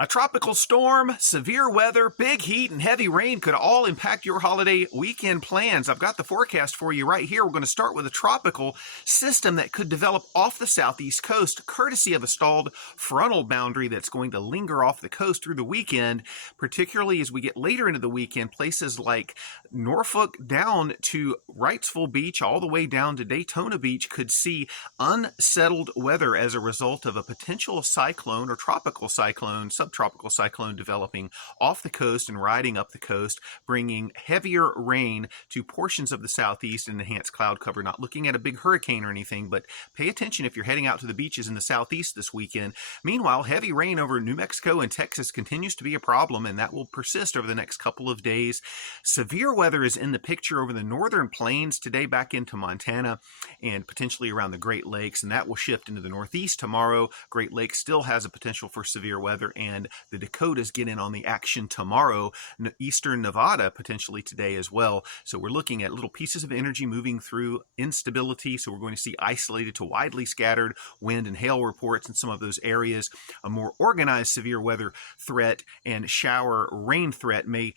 A tropical storm, severe weather, big heat, and heavy rain could all impact your holiday weekend plans. I've got the forecast for you right here. We're going to start with a tropical system that could develop off the southeast coast, courtesy of a stalled frontal boundary that's going to linger off the coast through the weekend, particularly as we get later into the weekend. Places like Norfolk down to Wrightsville Beach, all the way down to Daytona Beach, could see unsettled weather as a result of a potential cyclone or tropical cyclone, subtropical cyclone developing off the coast and riding up the coast, bringing heavier rain to portions of the southeast and enhanced cloud cover. Not looking at a big hurricane or anything, but pay attention if you're heading out to the beaches in the southeast this weekend. Meanwhile, heavy rain over New Mexico and Texas continues to be a problem, and that will persist over the next couple of days. Severe weather is in the picture over the northern plains today, back into Montana and potentially around the Great Lakes, and that will shift into the northeast tomorrow. Great Lakes still has a potential for severe weather, and the Dakotas get in on the action tomorrow. Eastern Nevada potentially today as well. So we're looking at little pieces of energy moving through instability. So we're going to see isolated to widely scattered wind and hail reports in some of those areas. A more organized severe weather threat and shower rain threat may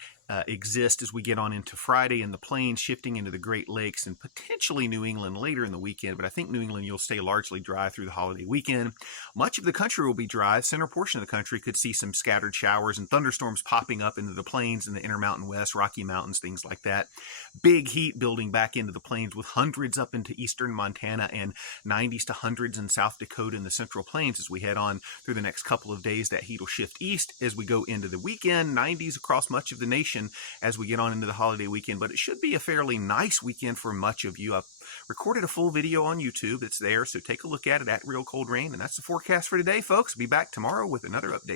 exist as we get on into Friday in the plains, shifting into the Great Lakes and potentially New England later in the weekend. But I think New England, you'll stay largely dry through the holiday weekend. Much of the country will be dry. The center portion of the country could see some scattered showers and thunderstorms popping up into the plains and the Intermountain West, Rocky Mountains, things like that. Big heat building back into the plains with hundreds up into eastern Montana and 90s to hundreds in South Dakota and the Central Plains as we head on through the next couple of days. That heat will shift east as we go into the weekend. 90s across much of the nation as we get on into the holiday weekend, but it should be a fairly nice weekend for much of you. I've recorded a full video on YouTube. It's there, so take a look at it at Real Cold Rain, and that's the forecast for today, folks. Be back tomorrow with another update.